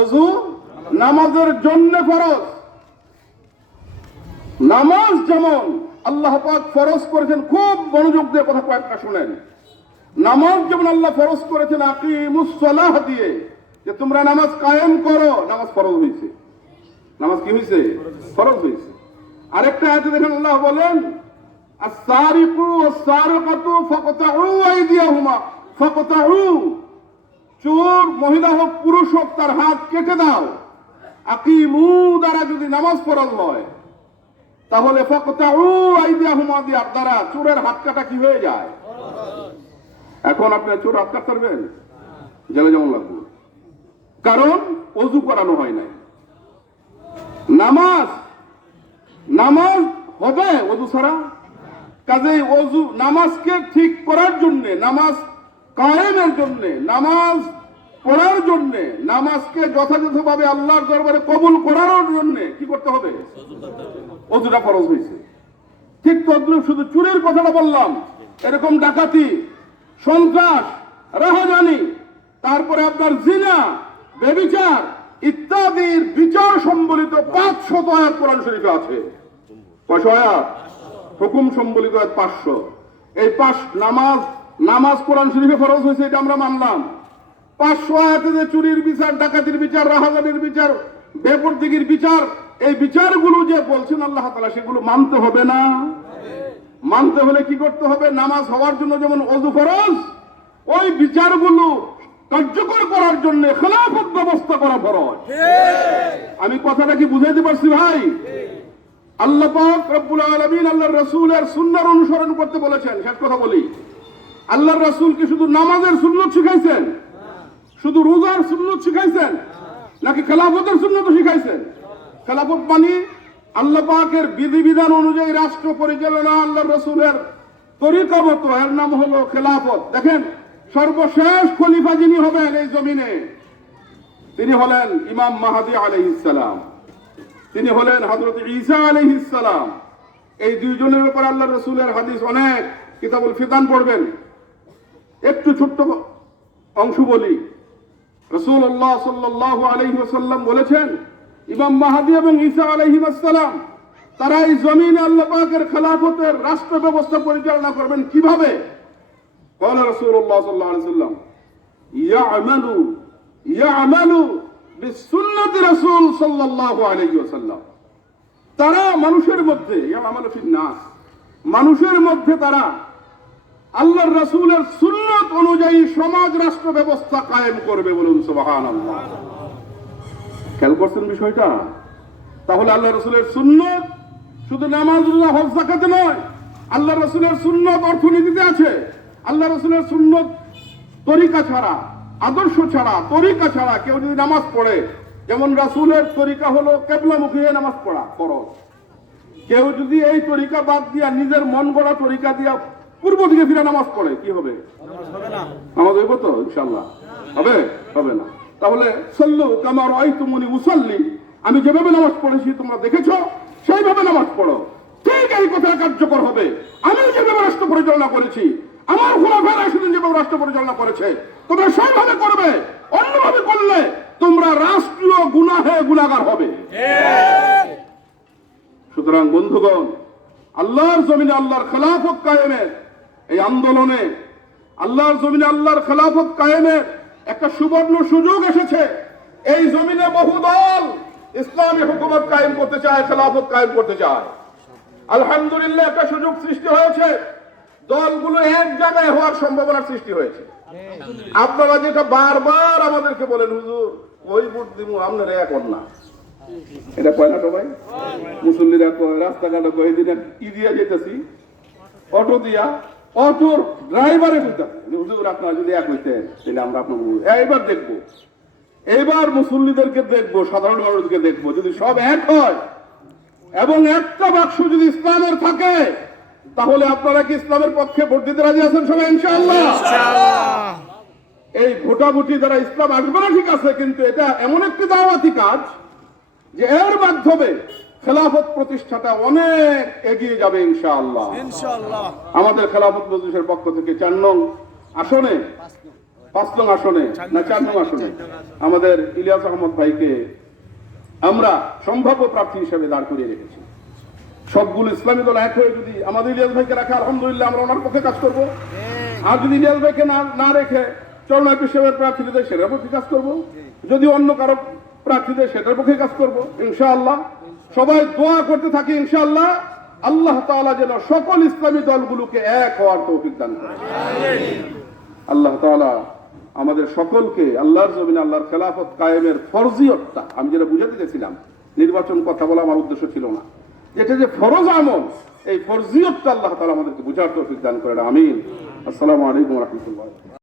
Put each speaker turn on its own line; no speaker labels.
অজু নামাজের জন্য ফরজ। নামাজ যেমন আল্লাহ পাক ফরজ করেছেন, খুব মনোযোগ দিয়ে কথা কয়েকটা শুনেন। নামাজ যেমন আল্লাহ ফরজ করেছেন আকিমুসলাহ দিয়ে, যে তোমরা নামাজ কায়েম করো, নামাজ ফরজ হয়েছে। নামাজ কি হয়েছে? ফরজ হয়েছে। আরেকটা আয়াতে দেখেন আল্লাহ বলেন, আস-সারিকু ওয়াস-সারিকাতু ফাকতাউ আইদিয়াহুমা, ফাকতাউ চোর, মহিলা হোক, পুরুষ হোক, তার হাত কেটে দাও। আকিমু দ্বারা যদি নামাজ ফরজ হয়, তাহলে দ্বারা চোরের হাত কাটা কি হয়ে যায়? এখন আপনি চোর হাত কাটতে পারবেন? জেলে যেমন লাগবে। কারণ অজু করানো হয় নাই। নামাজ নামাজ হবে অজু ছাড়া। কাজেই অজু, নামাজকে ঠিক করার জন্য, নামাজ কায়েমের জন্য, নামাজ পড়ার জন্য, নামাজকে যথাযথভাবে আল্লাহর দরবারে কবুল করার জন্য কি করতে হবে? অজুটা ফরজ হয়েছে। ঠিক তদ্রুপ শুধু চুরির কথাটা বললাম, এরকম ডাকাতি, সন্ত্রাস, রাহাজানি, তারপরে আপনার জিনা বেবিচার ইত্যাদির বিচার সম্বলিত পাঁচশত আয়াত কোরআন শরীফে আছে। কয়শো আয়াত? হুকুম সম্বলিত আয়াত পাঁচশো। এই পাঁচ নামাজ নামাজ কোরআন শরীফে ফরজ হয়েছে, এটা আমরা মানলাম। পাঁচশো আয়াতে যে চুরির বিচার, ডাকাতির বিচার রাহাজানির বিচার, বেপরদিগির বিচার, এই বিচারগুলো যে বলছেন আল্লাহ তালা সেগুলো মানতে হবে না। মানতে হলে কি করতে হবে? নামাজ হওয়ার জন্য যেমন অজু ফরজ, ওই বিচারগুলো কার্যকর করার জন্য খেলাফত ব্যবস্থা করা ফরজ। আমি কথাটা কি বুঝাইতে পারছি ভাই? আল্লাহ পাক রব্বুল আলামিন আল্লাহর রাসূলের সুন্নাহর অনুসরণ করতে বলেছেন। শেষ কথা বলি। আল্লাহর রাসূল কি শুধু নামাজের সুন্নত শিখাইছেন? শুধু রোজার সুন্নত শিখাইছেন? নাকি খেলাফতের সুন্নত শিখাইছেন? খেলাফত মানে আল্লাহ পাকের বিধিবিধান অনুযায়ী রাষ্ট্র পরিচালনা আল্লাহ রসুলের তরিকা এর নাম হলো খেলাফত। দেখেন, সর্বশেষ খলিফা যিনি হবেন এই জমিনে, তিনি হলেন ইমাম মাহাদি আলহিসাম তিনি হলেন হজরত ঈসা আলহিসাম এই দুইজনের ব্যাপারে আল্লাহ রসুলের হাদিস অনেক। কিতাবুল ফিতান পড়বেন। একটু ছোট্ট অংশ বলি রসুল্লাহ সাল্লাহ আলহি ওসাল্লাম বলেছেন ইমাম মাহাদি এবং ঈসা আলহিম আসসালাম তারা এই জমিনে আল্লাহ পাকের খেলাফতের রাষ্ট্র ব্যবস্থা পরিচালনা করবেন কিভাবে قال رسول الله صلى الله عليه وسلم يعمل يعمل بسنة رسول صلى الله عليه وسلم তারা মানুষের মধ্যে ইয়ামালু ফিন নাস মানুষের মধ্যে তারা আল্লাহর রাসূলের সুন্নত অনুযায়ী সমাজ, রাষ্ট্র ব্যবস্থা কায়েম করবে বলুন, সুবহানাল্লাহ। খেয়াল করছেন বিষয়টা? তাহলে আল্লাহ রসুলের সুন্নত শুধু নামাজ হজ জাকাতে নয় আল্লাহ রসুলের সুন্নত অর্থনীতিতে আছে। আল্লাহ রসুলের সুন্নত তরিকা ছাড়া, আদর্শ ছাড়া, তরিকা ছাড়া কেউ যদি নামাজ পড়ে, যেমন রাসুলের তরিকা হলো কেবলামুখী হয়ে নামাজ পড়া, ফরজ। কেউ যদি এই তরিকা বাদ দিয়া নিজের মন গড়া তরিকা দিয়া পূর্ব দিকে ফিরে নামাজ পড়ে কি হবে? নামাজ হইব তো ইনশাল্লাহ হবে? হবে না। তাহলে সল্লু কামার ওই তুমনি মুসল্লি আমি যেভাবে নামাজ পড়েছি তোমরা দেখেছ সেইভাবে নামাজ পড়ো। ঠিক এই কথা কার্যকর হবে। আমি যেভাবে রাষ্ট্র পরিচালনা করেছি আমার খোলাফা রাশিদিন যেভাবে রাষ্ট্র পরিচালনা করেছে তোমরা সেইভাবে করবে অন্যভাবে করলে তোমরা রাষ্ট্রীয় গুনাহে গুণাগার হবে। সুতরাং বন্ধুগণ আল্লাহর জমিনে আল্লাহর খেলাফত কায়েমের এই আন্দোলনে আল্লাহর জমিনে আল্লাহর খেলাফত কায়েমের একটা সুবর্ণ সুযোগ এসেছে। এই জমিনে বহু দল ইসলামী হুকুমত কায়েম করতে চায়, খেলাফত কায়েম করতে চায়। আলহামদুলিল্লাহ একটা সুযোগ সৃষ্টি হয়েছে। দলগুলো এক জায়গায় হওয়ার সম্ভাবনার সৃষ্টি হয়েছে। আপনারা যেটা বারবার আমাদেরকে বলেন, হুজুর, ওই ভোট দিব আপনারা এখন না এটা কয় না সবাই? মুসল্লিরা রাস্তাঘাটে কয় দিন কি দিয়া যেতেছি অটো দিয়া অটোর ড্রাইভারে বুঝতেছে হুজুর, আপনারা যদি এক হইতেন তাহলে আমরা আপনার এইবার দেখব। এইবার মুসল্লিদেরকে দেখব, সাধারণ মানুষকে দেখব। যদি সব এক হয়, এবং একটা বাক্স যদি ইসলামের থাকে, তাহলে আপনারা কি ইসলামের পক্ষে ভোট দিতে রাজি আছেন সবাই ইনশাআল্লাহ। এই ভোটাভুটি দ্বারা ইসলাম আসবে না, ঠিক আছে, কিন্তু এটা এমন একটি দাওয়াতি কাজ যে এর মাধ্যমে খেলাফত প্রতিষ্ঠাটা অনেক এগিয়ে যাবে ইনশাআল্লাহ। আমাদের খেলাফত মজলিসের পক্ষ থেকে চার নং আসনে? পাঁচ নং আসনে না চার নং আসনে? আমাদের ইলিয়াস আহমদ ভাইকে আমরা সম্ভাব্য প্রার্থী হিসেবে দাঁড় করিয়ে রেখেছি। সবগুলো ইসলামী দল এক হয়ে যদি আমাদের ইলিয়াস ভাইকে রাখে আলহামদুলিল্লাহ আমরা ওনার পক্ষে কাজ করব। আর যদি ইলিয়াস ভাইকে না না রেখে চরণায় হিসেবে প্রার্থী দিতে সেটার পক্ষে কাজ করব। যদি অন্য কারও প্রার্থী দেয় সেটার পক্ষে কাজ করব ইনশাআল্লাহ। সবাই দোয়া করতে থাকি ইনশাআল্লাহ। আল্লাহ তাআলা যেন সকল ইসলামী দলগুলোকে এক হওয়ার তৌফিক দান করে। আল্লাহ তাআলা আমাদের সকলকে আল্লাহর জমিনে আল্লাহর খেলাফত কায়েমের ফরজিয়তটা আমি যেটা বুঝাতে চেয়েছিলাম, নির্বাচন কথা বলা আমার উদ্দেশ্য ছিল না। এটা যে ফরজ আমল, এই ফরজিয়তটা আল্লাহ তালা আমাদেরকে বুঝার তৌফিক দান করেন আমিন। আসসালামু আলাইকুম রহমতুল্লাহ।